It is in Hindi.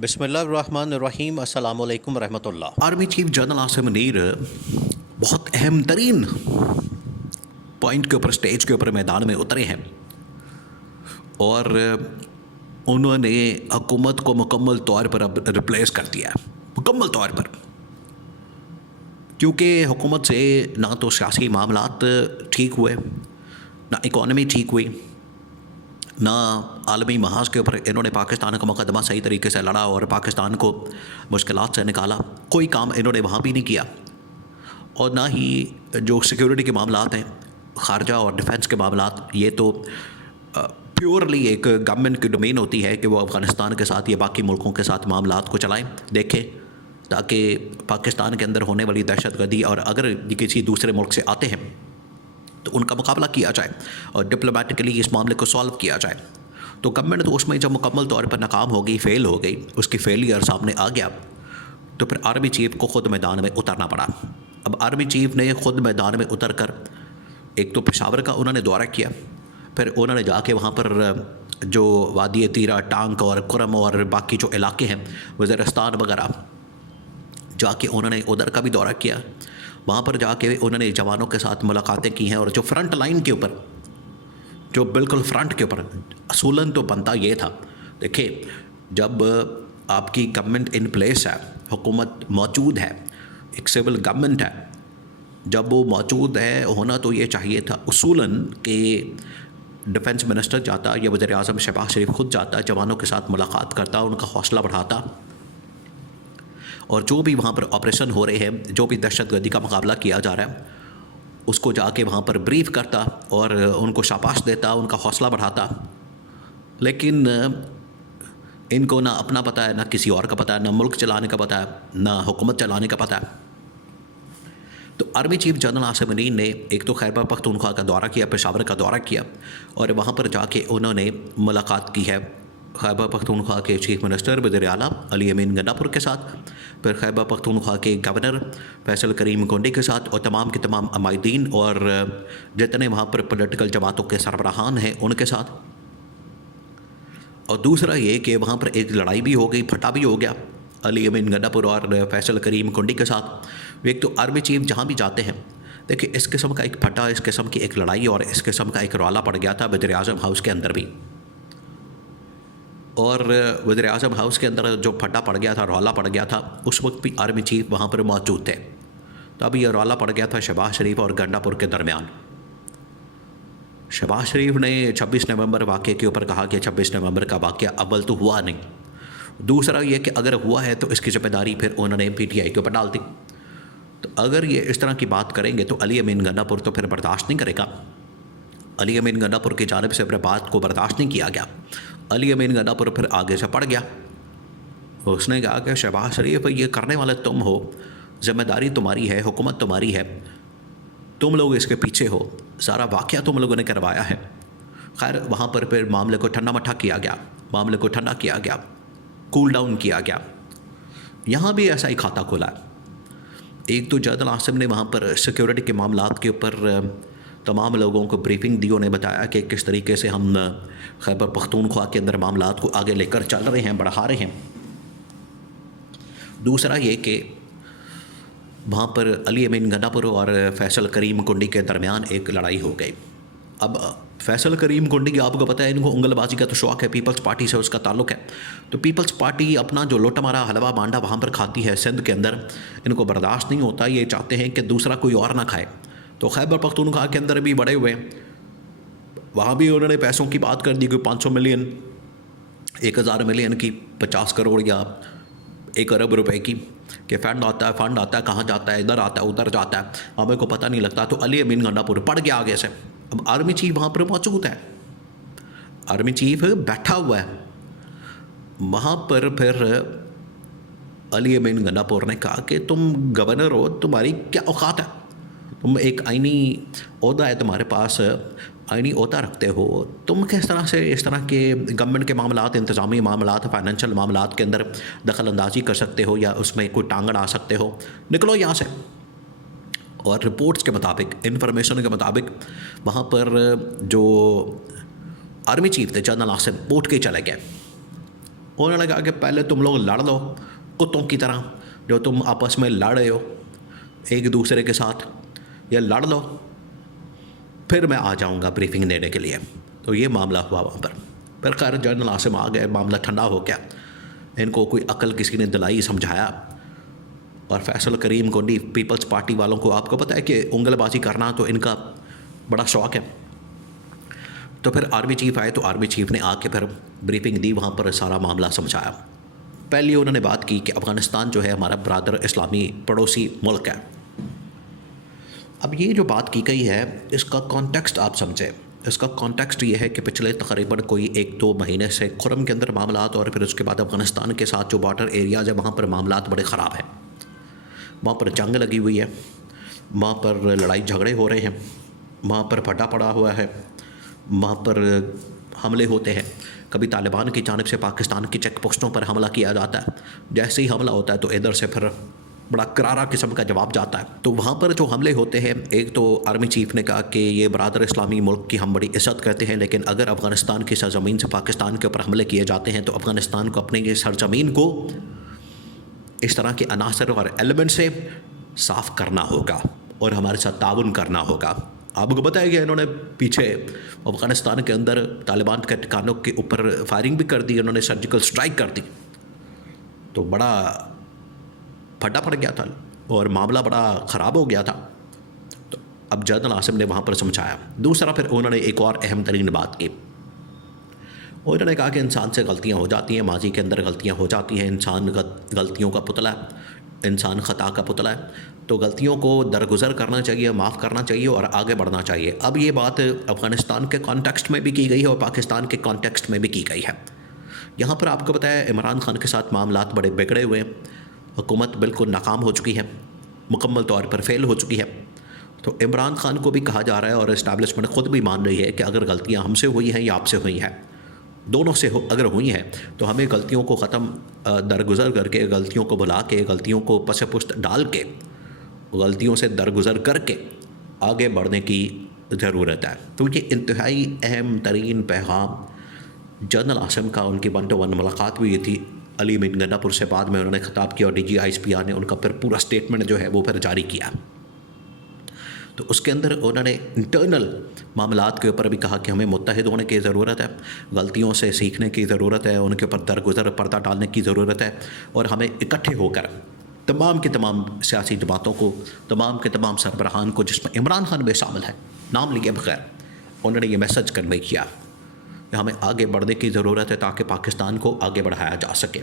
बिस्मिल्लाहिर्रहमानिर्रहीम अस्सलामु अलैकुम रहमतुल्लाह। Army chief general Asim Munir बहुत अहम तरीन पॉइंट के ऊपर, स्टेज के ऊपर मैदान में उतरे हैं और उन्होंने हुकूमत को मुकम्मल तौर पर अब रिप्लेस कर दिया है, मुकम्मल तौर पर। क्योंकि हुकूमत से ना तो सियासी मामलात ठीक हुए, ना इकॉनमी ठीक हुई, ना आलमी महाज के ऊपर इन्होंने पाकिस्तान का मुकदमा सही तरीके से लड़ा और पाकिस्तान को मुश्किलात से निकाला। कोई काम इन्होंने वहाँ भी नहीं किया। और ना ही जो सिक्योरिटी के मामलात हैं, ख़ारजा और डिफेंस के मामलात, ये तो प्योरली एक गवर्नमेंट की डोमेन होती है कि वो अफ़गानिस्तान के साथ या बाकी मुल्कों के साथ मामलात को चलाएं, देखें, ताकि पाकिस्तान के अंदर होने वाली दहशतगर्दी और अगर ये किसी दूसरे मुल्क से आते हैं तो उनका मुकाबला किया जाए और डिप्लोमेटिकली इस मामले को सॉल्व किया जाए। तो गवर्नमेंट तो उसमें जब मुकम्मल तौर पर नाकाम हो गई, फेल हो गई, उसकी फेलियर सामने आ गया, तो फिर आर्मी चीफ को ख़ुद मैदान में उतरना पड़ा। अब आर्मी चीफ ने ख़ुद मैदान में उतर कर एक तो पेशावर का उन्होंने दौरा किया, फिर उन्होंने जाके वहाँ पर जो वादी तीरा, टांक और कुरम और बाकी जो इलाके हैं, वज़ीरिस्तान वगैरह, जाके उन्होंने उधर का भी दौरा किया। वहाँ पर जाके उन्होंने जवानों के साथ मुलाकातें की हैं और जो फ्रंट लाइन के ऊपर, जो बिल्कुल फ्रंट के ऊपर, असूलन तो बनता ये था, देखिए, जब आपकी गवर्नमेंट इन प्लेस है, हुकूमत मौजूद है, एक सिविल गवर्नमेंट है, जब वो मौजूद है, होना तो ये चाहिए था उसूलन कि डिफेंस मिनिस्टर जाता या वज़ीर आज़म शहबाज शरीफ खुद जाता, जवानों के साथ मुलाकात करता, उनका हौसला बढ़ाता और जो भी वहाँ पर ऑपरेशन हो रहे हैं, जो भी दहशतगर्दी का मुकाबला किया जा रहा है, उसको जाके वहाँ पर ब्रीफ करता और उनको शाबाश देता, उनका हौसला बढ़ाता। लेकिन इनको ना अपना पता है, ना किसी और का पता है, ना मुल्क चलाने का पता है, ना हुकूमत चलाने का पता है। तो army chief general Asim Munir ने एक तो खैबर पख्तूनख्वा का दौरा किया, पेशावर का दौरा किया और वहाँ पर जाके उन्होंने मुलाकात की है खैबर पख्तूनख्वा के चीफ मिनिस्टर वज़ीर आला अली अमीन गंडापुर के साथ, फिर खैबर पख्तूनख्वा के गवर्नर फैसल करीम कोंडी के साथ और तमाम के तमाम अमायदीन और जितने वहाँ पर पॉलिटिकल जमातों के सरबराहान हैं उनके साथ। और दूसरा ये कि वहाँ पर एक लड़ाई भी हो गई, फटा भी हो गया अली अमीन गंडापुर और फैसल करीम कोंडी के साथ। एक तो आर्मी चीफ जहाँ भी जाते हैं, देखिए, इस किस्म का एक फटा, इस किस्म की एक लड़ाई और इस किस्म का एक रौला पड़ गया था वज़ीर आज़म हाउस के अंदर भी। और वज़ीर आज़म हाउस के अंदर जो फटा पड़ गया था, रौला पड़ गया था, उस वक्त भी आर्मी चीफ वहाँ पर मौजूद थे। तो अब ये रौला पड़ गया था शहबाज शरीफ और गंडापुर के दरमियान। शहबाज शरीफ ने 26 नवंबर वाक़े के ऊपर कहा कि 26 नवंबर का वाक़या अव्वल तो हुआ नहीं, दूसरा ये कि अगर हुआ है तो इसकी ज़िम्मेदारी फिर उन्होंने PTI के ऊपर डाल दी। तो अगर ये इस तरह की बात करेंगे तो अली अमीन गंडापुर तो फिर बर्दाश्त नहीं करेगा। अली अमीन गंडापुर की जानिब से अपने बात को बर्दाश्त नहीं किया गया। अली अमीन गंडापुर फिर आगे से पड़ गया। उसने कहा कि शहबाज शरीफ, ये करने वाले तुम हो, ज़िम्मेदारी तुम्हारी है, हुकूमत तुम्हारी है, तुम लोग इसके पीछे हो, सारा वाक़या तुम लोगों ने करवाया है। खैर, वहाँ पर फिर मामले को ठंडा मट्ठा किया गया, मामले को ठंडा किया गया, कूल डाउन किया गया। यहाँ भी ऐसा ही खाता खुला है। एक तो जनरल आसिम ने वहाँ पर सिक्योरिटी के मामलात के ऊपर तमाम लोगों को ब्रीफिंग दी, उन्हें बताया कि किस तरीके से हम खैबर पख्तूनख्वा के अंदर मामलात को आगे लेकर चल रहे हैं, बढ़ा रहे हैं। दूसरा ये कि वहाँ पर अली अमीन गंडापुर और फैसल करीम कोंडी के दरमियान एक लड़ाई हो गई। अब फैसल करीम कोंडी, आपको पता है, इनको उंगलबाजी का तो शौक़ है, पीपल्स पार्टी से उसका ताल्लुक़ है। तो पीपल्स पार्टी अपना जो लोटमारा हलवा बांडा वहाँ पर खाती है सिंध के अंदर, इनको बर्दाश्त नहीं होता, ये चाहते हैं कि दूसरा कोई और ना खाए। तो खैबर पख्तूनख्वा के अंदर भी बड़े हुए, वहाँ भी उन्होंने पैसों की बात कर दी, कोई 500 मिलियन, 1000 मिलियन की, 50 करोड़ या 1 अरब रुपए की, कि फंड आता है, कहाँ जाता है, इधर आता है, उधर जाता है, हमें को पता नहीं लगता। तो अली अमीन गंडापुर पड़ गया आगे से। अब आर्मी चीफ वहाँ पर मौजूद है, आर्मी चीफ बैठा हुआ है वहाँ पर। फिर अली अमीन गंडापुर ने कहा कि तुम गवर्नर हो, तुम्हारी क्या औकात है, तुम एक आईनी ओहदा है तुम्हारे पास, आईनी ओहदा रखते हो, तुम किस तरह से इस तरह के गवर्नमेंट के मामलात, इंतज़ामी मामलात, फाइनेंशियल मामलात के अंदर दखल अंदाजी कर सकते हो या उसमें कोई टांग अड़ा सकते हो, निकलो यहाँ से। और रिपोर्ट्स के मुताबिक, इन्फॉर्मेशन के मुताबिक, वहाँ पर जो आर्मी चीफ थे जनरल आसिम, उठ के चले गए। उन्होंने कहा कि पहले तुम लोग लड़ लो कुत्तों की तरह, जो तुम आपस में लड़ रहे हो एक दूसरे के साथ, या लड़ लो, फिर मैं आ जाऊंगा ब्रीफिंग देने के लिए। तो ये मामला हुआ वहाँ पर। फिर खैर जनरल आसिम आ गए, मामला ठंडा हो गया, इनको कोई अकल किसी ने दिलाई, समझाया, और फैसल करीम कोंडी पीपल्स पार्टी वालों को आपको पता है कि उंगलबाजी करना तो इनका बड़ा शौक़ है। तो फिर आर्मी चीफ़ आए, तो आर्मी चीफ़ ने आके फिर ब्रीफिंग दी, वहाँ पर सारा मामला समझाया। पहले उन्होंने बात की कि अफ़गानिस्तान जो है हमारा ब्रादर इस्लामी पड़ोसी मुल्क है। अब ये जो बात की गई है इसका कॉन्टेक्स्ट आप समझें। इसका कॉन्टेक्स्ट ये है कि पिछले तकरीबन कोई 1-2 महीने से खुरम के अंदर मामलात, और फिर उसके बाद अफ़गानिस्तान के साथ जो बॉर्डर एरियाज़ है वहाँ पर मामलात बड़े ख़राब हैं। वहाँ पर जंग लगी हुई है, वहाँ पर लड़ाई झगड़े हो रहे हैं, वहाँ पर फटा पड़ा हुआ है, वहाँ पर हमले होते हैं। कभी तालिबान की जानिब से पाकिस्तान की चेक पोस्टों पर हमला किया जाता है, जैसे ही हमला होता है तो इधर से फिर बड़ा करारा किस्म का जवाब जाता है। तो वहाँ पर जो हमले होते हैं, एक तो आर्मी चीफ़ ने कहा कि ये बरादर इस्लामी मुल्क की हम बड़ी इज़्ज़त करते हैं, लेकिन अगर अफ़गानिस्तान की सरजमीन से पाकिस्तान के ऊपर हमले किए जाते हैं तो अफ़गानिस्तान को अपनी ये सरजमीन को इस तरह के अनासर और एलिमेंट से साफ़ करना होगा और हमारे साथ ताउन करना होगा। आपको पता है कि इन्होंने पीछे अफ़गानिस्तान के अंदर तालिबान के ठिकानों के ऊपर फायरिंग भी कर दी, इन्होंने सर्जिकल स्ट्राइक कर दी, तो बड़ा फटा पड़ गया था और मामला बड़ा ख़राब हो गया था। तो अब जनरल आसिम ने वहाँ पर समझाया। दूसरा फिर उन्होंने एक और अहम तरीन बात की, उन्होंने कहा कि इंसान से गलतियाँ हो जाती हैं, माजी के अंदर गलतियाँ हो जाती हैं, इंसान गलतियों का पुतला है, इंसान ख़ता का पुतला है, तो गलतियों को दरगुज़र करना चाहिए, माफ़ करना चाहिए और आगे बढ़ना चाहिए। अब ये बात अफ़गानिस्तान के कॉन्टेक्स्ट में भी की गई है और पाकिस्तान के कॉन्टेक्स्ट में भी की गई है। यहाँ पर आपको पता है इमरान खान के साथ मामलात बड़े बिगड़े हुए हैं, हुकूमत बिल्कुल नाकाम हो चुकी है, मुकम्मल तौर पर फेल हो चुकी है। तो इमरान खान को भी कहा जा रहा है और इस्टेब्लिशमेंट ख़ुद भी मान रही है कि अगर गलतियाँ हमसे हुई हैं या आपसे हुई हैं, दोनों से अगर हुई हैं, तो हमें गलतियों को ख़त्म दरगुज़र करके, गलतियों को भुला के, गलतियों को पस पुश्त डाल के, गलतियों से दरगुज़र करके आगे बढ़ने की ज़रूरत है। तो ये इंतहाई अहम तरीन पैगाम जनरल आसिम का, उनकी 1-to-1 मुलाकात भी ये थी अली बिन गन्नापुर से, बाद में उन्होंने ख़िताब किया और DGISPR ने उनका फिर पूरा स्टेटमेंट जो है वो फिर जारी किया। तो उसके अंदर उन्होंने इंटरनल मामलात के ऊपर भी कहा कि हमें मुत्तहिद होने की ज़रूरत है, गलतियों से सीखने की ज़रूरत है, उनके ऊपर दरगुज़र पर्दा डालने की ज़रूरत है, और हमें इकट्ठे होकर तमाम के तमाम सियासी जमातों को, तमाम के तमाम सरबराहान को, जिसमें इमरान खान भी शामिल है, नाम लिए बगैर, उन्होंने ये मैसेज कन्वे किया कि हमें आगे बढ़ने की ज़रूरत है ताकि पाकिस्तान को आगे बढ़ाया जा सके।